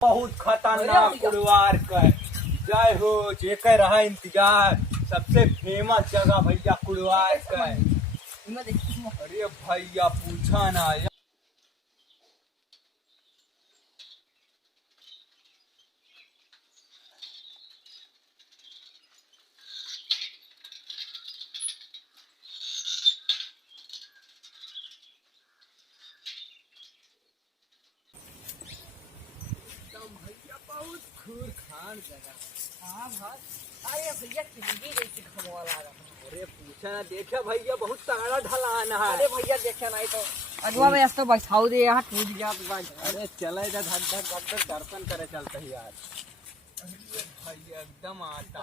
बहुत खतरनाक कुड़वार का जय हो जेकर रहा इंतजार। सबसे फेमस जगह भैया कुड़वार का। अरे भैया पूछा ना यार। भैया बहुत खूरखान जगह। हाँ भाई, अरे भैया कितनी जैसी खमवा लगा। अरे पूछा ना, देखा भैया बहुत तगड़ा ढलान है। अरे भैया देखा नहीं तो अगवा में ऐसा बैठाओ दे यहाँ टूट गया तो बाज। अरे चले जा धक धक धक धक दर्शन करे चलते ही यार। अरे भैया एकदम आता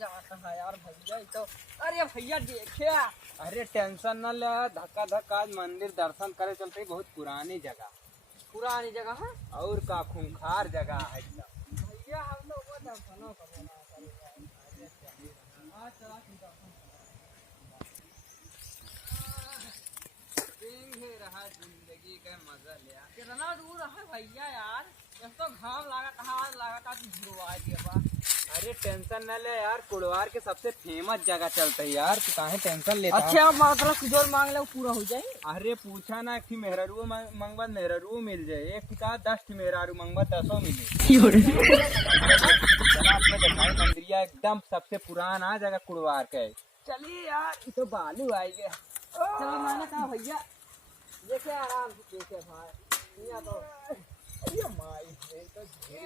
जाता है यार भैया तो। अरे भैया देखे, अरे टेंशन न ले, धक्का धक्का आज मंदिर दर्शन करे चलते ही। बहुत पुरानी जगह, पुरानी जगह है और का खूंखार जगह है एकदम। भैया। हम लोग वो दर्शनों करना रहा जिंदगी का मजा लिया। कितना दूर है भैया यार। तो घाम लागत आज धुलवा दिया बा। अरे टेंशन न ले यार, कुड़वार के सबसे फेमस जगह चलते है यार। तू काहे टेंशन लेता? अच्छा मतलब कुछ मांग ले पूरा हो जाए। अरे पूछा ना, एक मेहरारू मंगवा मेहरारू मिल जाए। एक ठिका 10 मेहरारू मंगवा 10 मिले। मंदिरिया एकदम सबसे पुराना जगह कुड़वार का है। चलिए यार तो बालू आई गए। चलो मैंने कहा भैया देखे आराम से देखे भाई। यहाँ तो अरे माई तो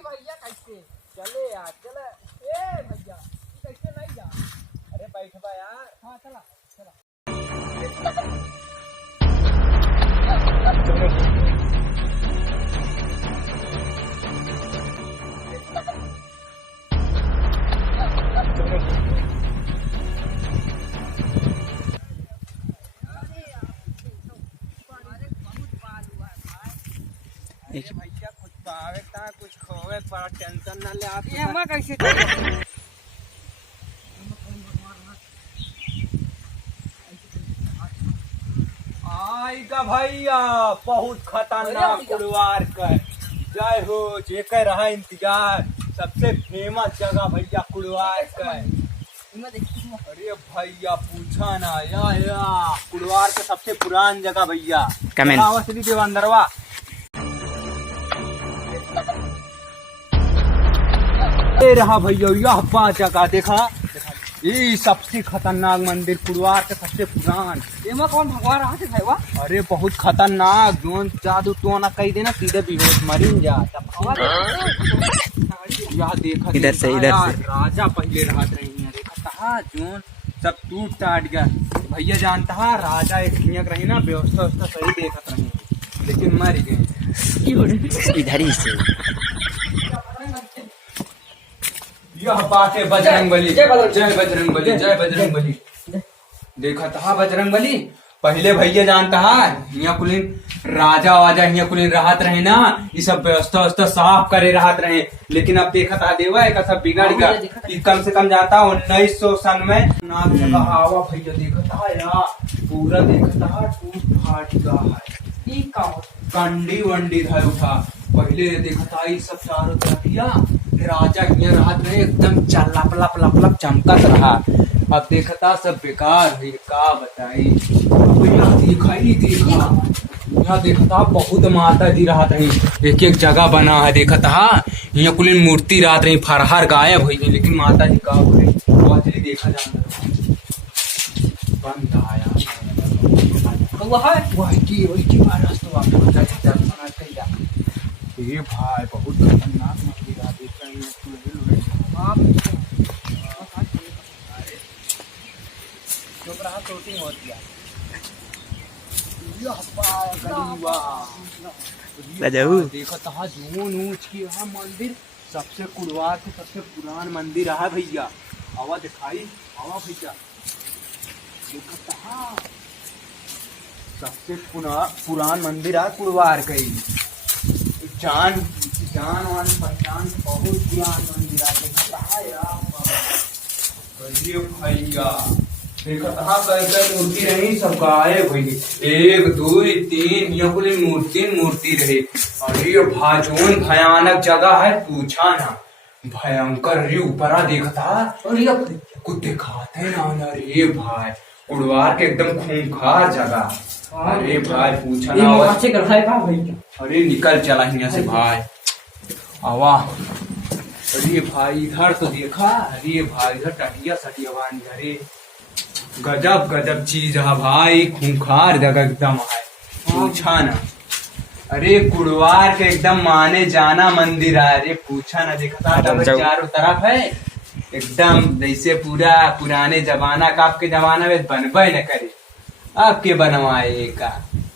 भैया कैसे चले यार, चले। ए भैया कैसे नहीं जा। अरे बैठवा यार। हाँ चला चला। भैया कुछ पावे ता कुछ खोवे पर टेंशन न ले आप। ये मैं कैसे आएगा भैया बहुत खतरनाक कुड़वार का। जय हो जेकर रहा इंतजार। सबसे फेमस जगह भैया कुड़वार का। अरे भैया पूछा ना या कुड़वार का सबसे पुरान जगह भैया। असली देवंदरवा। ये रहा भैया यह 5 जगह देखा। ये सबसे खतरनाक मंदिर कुड़वार का सबसे पुरान। एमा कौन भगवान रहा थे भाईवा? अरे बहुत खतरनाक, जोन जादू तो ना कही देना सीधे बेहोश मरीन जा। यह देखा इधर से राजा पहले रहत रही है। देखा था जोन सब टूट टाट गया। भैया जानता है राजा एक हियक रही ना, व्यवस्था सही देखत रही, लेकिन मर गए इधर ही से। यह बात है बजरंगबली। जय बजरंगबली, जय बजरंगबली। देखा था बजरंगबली पहले भैया जानता है यहाँ कुलीन राजा वाजा यहाँ कुलीन राहत रहे ना। ये सब व्यवस्था साफ करे राहत रहे, लेकिन अब देखा था देवा एक सब बिगड़ गया। कम से कम जाता 1900 सन में नाग जगह आवा भैया। देखा था यार पूरा देखा था टूट फाट गया है। कंडी वंडी था उठा। पहले देखा था ये सब चारों तरफ राजा यहाँ राहत रहे, एकदम लप लप लप लप चमकत रहा। अब देखता सब बेकार हुई, का बताई। अब यहाँ देखा ही देखा, यहाँ देखता बहुत माता जी राहत रही। एक एक जगह बना है देखता। यहाँ कुल मूर्ति राहत रही, फरहार गायब हुई, लेकिन माता जी का हुई देखा जाता बंद आया। ये भाई बहुत खतरनाक मंदिर है। देख रहे देखो तहा जून ऊंच की है मंदिर। सबसे कुड़वार के सबसे पुरान मंदिर है भैया। हवा दिखाई हवा भैया। देखो तहा सबसे पुरान मंदिर है कुड़वार का। जान वान पहचान बहुत पुरान मंदिर है। भैया देखा कहाँ कई मूर्ति रही, सब गायब हुई। 1 2 3 ये कुल मूर्ति रही। अरे भाजोन भयानक जगह है, पूछा ना। भयंकर रे ऊपरा देखता और ये कुछ दिखाते ना। अरे भाई कुड़वार के एकदम खूंखार जगह। अरे भाई पूछा ना। अरे निकल चला यहाँ से भाई। आवा। अरे भाई इधर तो देखा। अरे भाई इधर टटिया सटिया बानी। अरे गजब गजब चीज है भाई, खूंखार जगह एकदम है, पूछा ना। अरे कुड़वार के एकदम माने जाना मंदिर है। अरे पूछा ना, देखता चारों तरफ है एकदम जैसे पूरा पुराने जमाना का। आपके जमाना में बनबे न करे, आपके बनवाए का।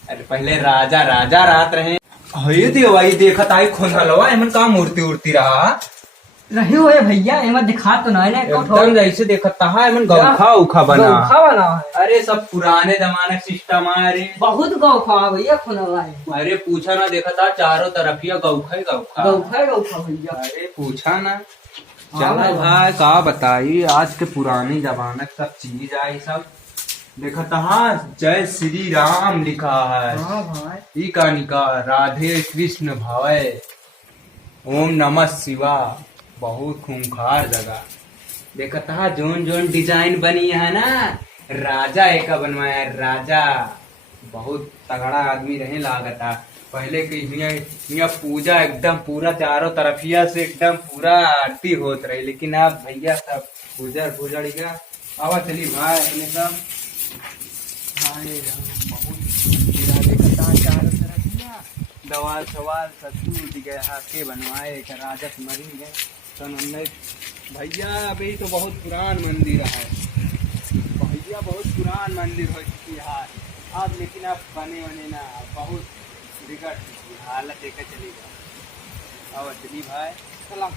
अरे पहले राजा राजा रात रहे। हे देवाई देखत आई खोनलवा एमन का मूर्ति उर्ति रहा नहीं हुए भैया, एमन दिखा तो नहीं एकदम जैसे देखता है एमन गौखा उखा बना है। अरे सब पुराने जमाने सिस्टम है। अरे बहुत गौखा भैया खुनवा है। अरे पूछा ना, देखता चारों तरफ ही गौखा ही गौखा भैया। अरे पूछा ना। चलो भाई का बताई, आज के पुराने जमाने सब चीज आई सब देखता। हाँ जय श्री राम लिखा है। हाँ भाई ई का निका राधे कृष्ण भावे ओम नमः शिवाय। बहुत खूंखार जगह देखता। जोन जोन डिजाइन बनी है ना, राजा एक बनवाया है, राजा बहुत तगड़ा आदमी रहे लागता। पहले के यहाँ पूजा एकदम पूरा चारों तरफिया से एकदम पूरा आरती होत रही। लेकिन अब भैया सब पूजा गया। आवा चली भाई अपने सब बहुत देखता चारों तरफिया। दवाल सवाल सब टूट गया के बनवाए राजत मरी गए सन 19। भैया अभी तो बहुत पुरान मंदिर है भैया, बहुत पुरान मंदिर हो चुकी है अब। लेकिन अब बने बने ना बहुत बिगड़ चुकी हालत, देखा चलेगा। अब चली भाई चला।